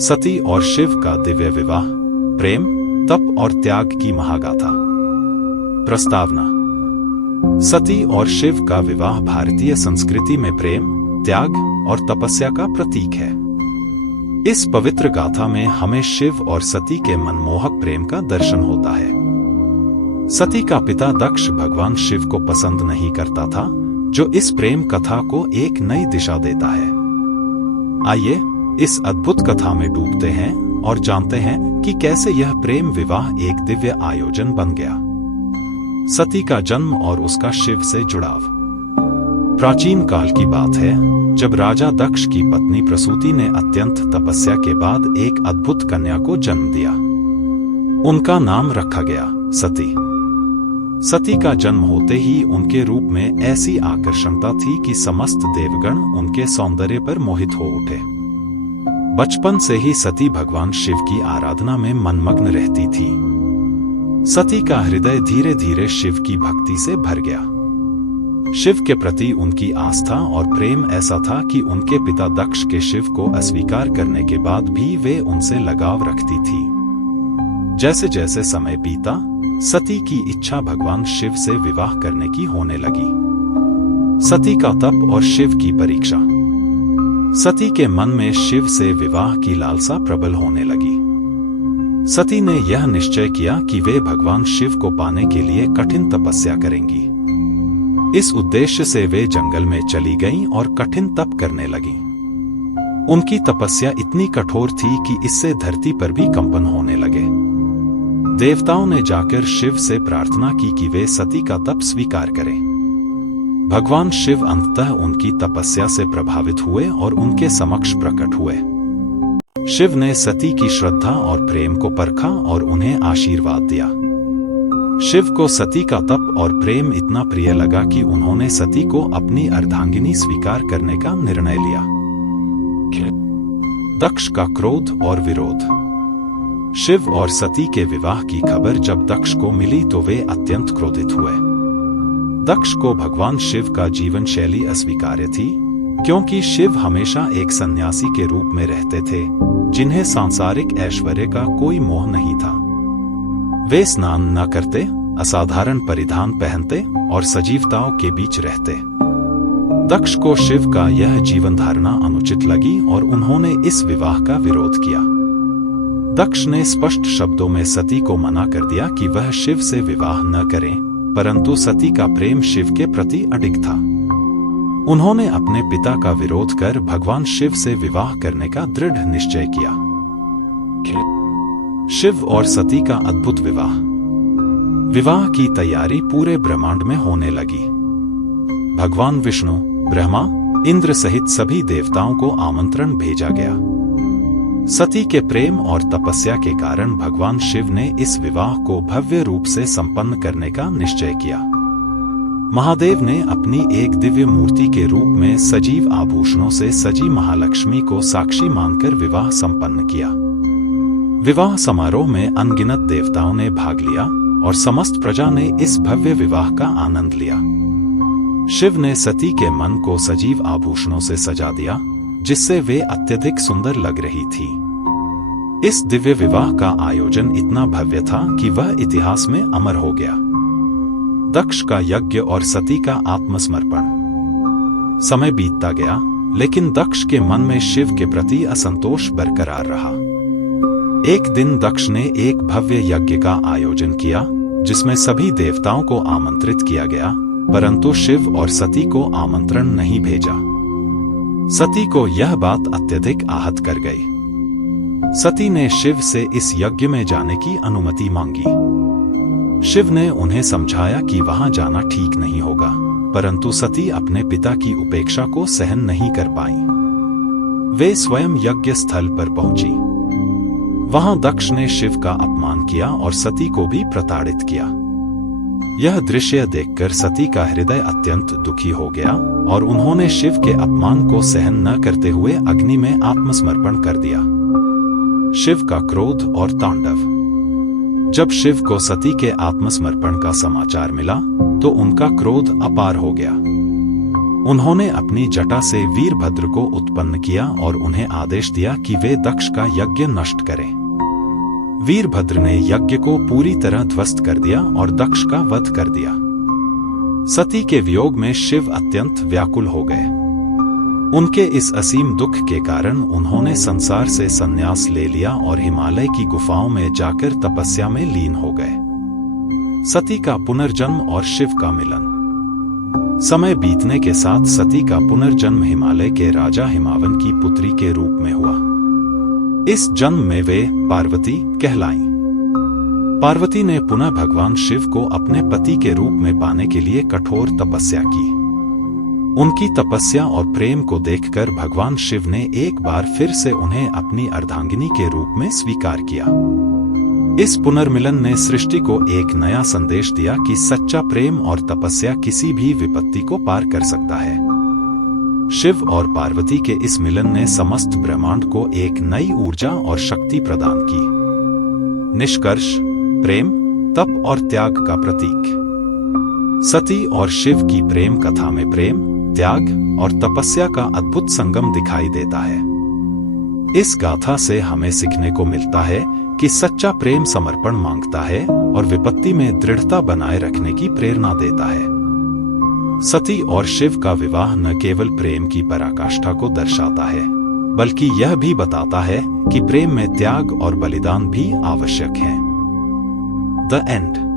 सती और शिव का दिव्य विवाह, प्रेम, तप और त्याग की महागाथा। प्रस्तावना। सती और शिव का विवाह भारतीय संस्कृति में प्रेम, त्याग और तपस्या का प्रतीक है। इस पवित्र गाथा में हमें शिव और सती के मनमोहक प्रेम का दर्शन होता है। सती का पिता दक्ष भगवान शिव को पसंद नहीं करता था, जो इस प्रेम कथा को एक नई दिशा देता है। आइए इस अद्भुत कथा में डूबते हैं और जानते हैं कि कैसे यह प्रेम विवाह एक दिव्य आयोजन बन गया। सती का जन्म और उसका शिव से जुड़ाव। प्राचीन काल की बात है, जब राजा दक्ष की पत्नी प्रसूति ने अत्यंत तपस्या के बाद एक अद्भुत कन्या को जन्म दिया। उनका नाम रखा गया सती। सती का जन्म होते ही उनके रूप में ऐसी आकर्षणता थी कि समस्त देवगण उनके सौंदर्य पर मोहित हो उठे। बचपन से ही सती भगवान शिव की आराधना में मनमग्न रहती थी। सती का हृदय धीरे धीरे शिव की भक्ति से भर गया। शिव के प्रति उनकी आस्था और प्रेम ऐसा था कि उनके पिता दक्ष के शिव को अस्वीकार करने के बाद भी वे उनसे लगाव रखती थी। जैसे जैसे समय बीता, सती की इच्छा भगवान शिव से विवाह करने की होने लगी। सती का तप और शिव की परीक्षा। सती के मन में शिव से विवाह की लालसा प्रबल होने लगी। सती ने यह निश्चय किया कि वे भगवान शिव को पाने के लिए कठिन तपस्या करेंगी। इस उद्देश्य से वे जंगल में चली गईं और कठिन तप करने लगीं। उनकी तपस्या इतनी कठोर थी कि इससे धरती पर भी कंपन होने लगे। देवताओं ने जाकर शिव से प्रार्थना की कि वे सती का तप स्वीकार करें। भगवान शिव अंततः उनकी तपस्या से प्रभावित हुए और उनके समक्ष प्रकट हुए। शिव ने सती की श्रद्धा और प्रेम को परखा और उन्हें आशीर्वाद दिया। शिव को सती का तप और प्रेम इतना प्रिय लगा कि उन्होंने सती को अपनी अर्धांगिनी स्वीकार करने का निर्णय लिया। दक्ष का क्रोध और विरोध। शिव और सती के विवाह की खबर जब दक्ष को मिली तो वे अत्यंत क्रोधित हुए। दक्ष को भगवान शिव का जीवन शैली अस्वीकार्य थी, क्योंकि शिव हमेशा एक सन्यासी के रूप में रहते थे, जिन्हें सांसारिक ऐश्वर्य का कोई मोह नहीं था। वे स्नान न करते, असाधारण परिधान पहनते और सजीवताओं के बीच रहते। दक्ष को शिव का यह जीवन धारणा अनुचित लगी और उन्होंने इस विवाह का विरोध किया। दक्ष ने स्पष्ट शब्दों में सती को मना कर दिया कि वह शिव से विवाह न करें, परंतु सती का प्रेम शिव के प्रति अडिग था। उन्होंने अपने पिता का विरोध कर भगवान शिव से विवाह करने का दृढ़ निश्चय किया। शिव और सती का अद्भुत विवाह। विवाह की तैयारी पूरे ब्रह्मांड में होने लगी। भगवान विष्णु, ब्रह्मा, इंद्र सहित सभी देवताओं को आमंत्रण भेजा गया। सती के प्रेम और तपस्या के कारण भगवान शिव ने इस विवाह को भव्य रूप से संपन्न करने का निश्चय किया। महादेव ने अपनी एक दिव्य मूर्ति के रूप में सजीव आभूषणों से सजी महालक्ष्मी को साक्षी मानकर विवाह संपन्न किया। विवाह समारोह में अनगिनत देवताओं ने भाग लिया और समस्त प्रजा ने इस भव्य विवाह का आनंद लिया। शिव ने सती के मन को सजीव आभूषणों से सजा दिया, जिससे वे अत्यधिक सुंदर लग रही थी। इस दिव्य विवाह का आयोजन इतना भव्य था कि वह इतिहास में अमर हो गया। दक्ष का यज्ञ और सती का आत्मसमर्पण। समय बीतता गया, लेकिन दक्ष के मन में शिव के प्रति असंतोष बरकरार रहा। एक दिन दक्ष ने एक भव्य यज्ञ का आयोजन किया, जिसमें सभी देवताओं को आमंत्रित किया गया, परंतु शिव और सती को आमंत्रण नहीं भेजा। सती को यह बात अत्यधिक आहत कर गई। सती ने शिव से इस यज्ञ में जाने की अनुमति मांगी। शिव ने उन्हें समझाया कि वहां जाना ठीक नहीं होगा, परंतु सती अपने पिता की उपेक्षा को सहन नहीं कर पाई। वे स्वयं यज्ञ स्थल पर पहुंची। वहां दक्ष ने शिव का अपमान किया और सती को भी प्रताड़ित किया। यह दृश्य देखकर सती का हृदय अत्यंत दुखी हो गया और उन्होंने शिव के अपमान को सहन न करते हुए अग्नि में आत्मसमर्पण कर दिया। शिव का क्रोध और तांडव। जब शिव को सती के आत्मसमर्पण का समाचार मिला, तो उनका क्रोध अपार हो गया। उन्होंने अपनी जटा से वीरभद्र को उत्पन्न किया और उन्हें आदेश दिया कि वे दक्ष का यज्ञ नष्ट करें। वीरभद्र ने यज्ञ को पूरी तरह ध्वस्त कर दिया और दक्ष का वध कर दिया। सती के वियोग में शिव अत्यंत व्याकुल हो गए। उनके इस असीम दुख के कारण उन्होंने संसार से संन्यास ले लिया और हिमालय की गुफाओं में जाकर तपस्या में लीन हो गए। सती का पुनर्जन्म और शिव का मिलन। समय बीतने के साथ सती का पुनर्जन्म हिमालय के राजा हिमावन की पुत्री के रूप में हुआ। इस जन्म में वे पार्वती कहलाईं। पार्वती ने पुनः भगवान शिव को अपने पति के रूप में पाने के लिए कठोर तपस्या की। उनकी तपस्या और प्रेम को देखकर भगवान शिव ने एक बार फिर से उन्हें अपनी अर्धांगिनी के रूप में स्वीकार किया। इस पुनर्मिलन ने सृष्टि को एक नया संदेश दिया कि सच्चा प्रेम और तपस्या किसी भी विपत्ति को पार कर सकता है। शिव और पार्वती के इस मिलन ने समस्त ब्रह्मांड को एक नई ऊर्जा और शक्ति प्रदान की। निष्कर्ष, प्रेम, तप और त्याग का प्रतीक। सती और शिव की प्रेम कथा में प्रेम, त्याग और तपस्या का अद्भुत संगम दिखाई देता है। इस गाथा से हमें सीखने को मिलता है कि सच्चा प्रेम समर्पण मांगता है और विपत्ति में दृढ़ता बनाए रखने की प्रेरणा देता है। सती और शिव का विवाह न केवल प्रेम की पराकाष्ठा को दर्शाता है, बल्कि यह भी बताता है कि प्रेम में त्याग और बलिदान भी आवश्यक है। The end.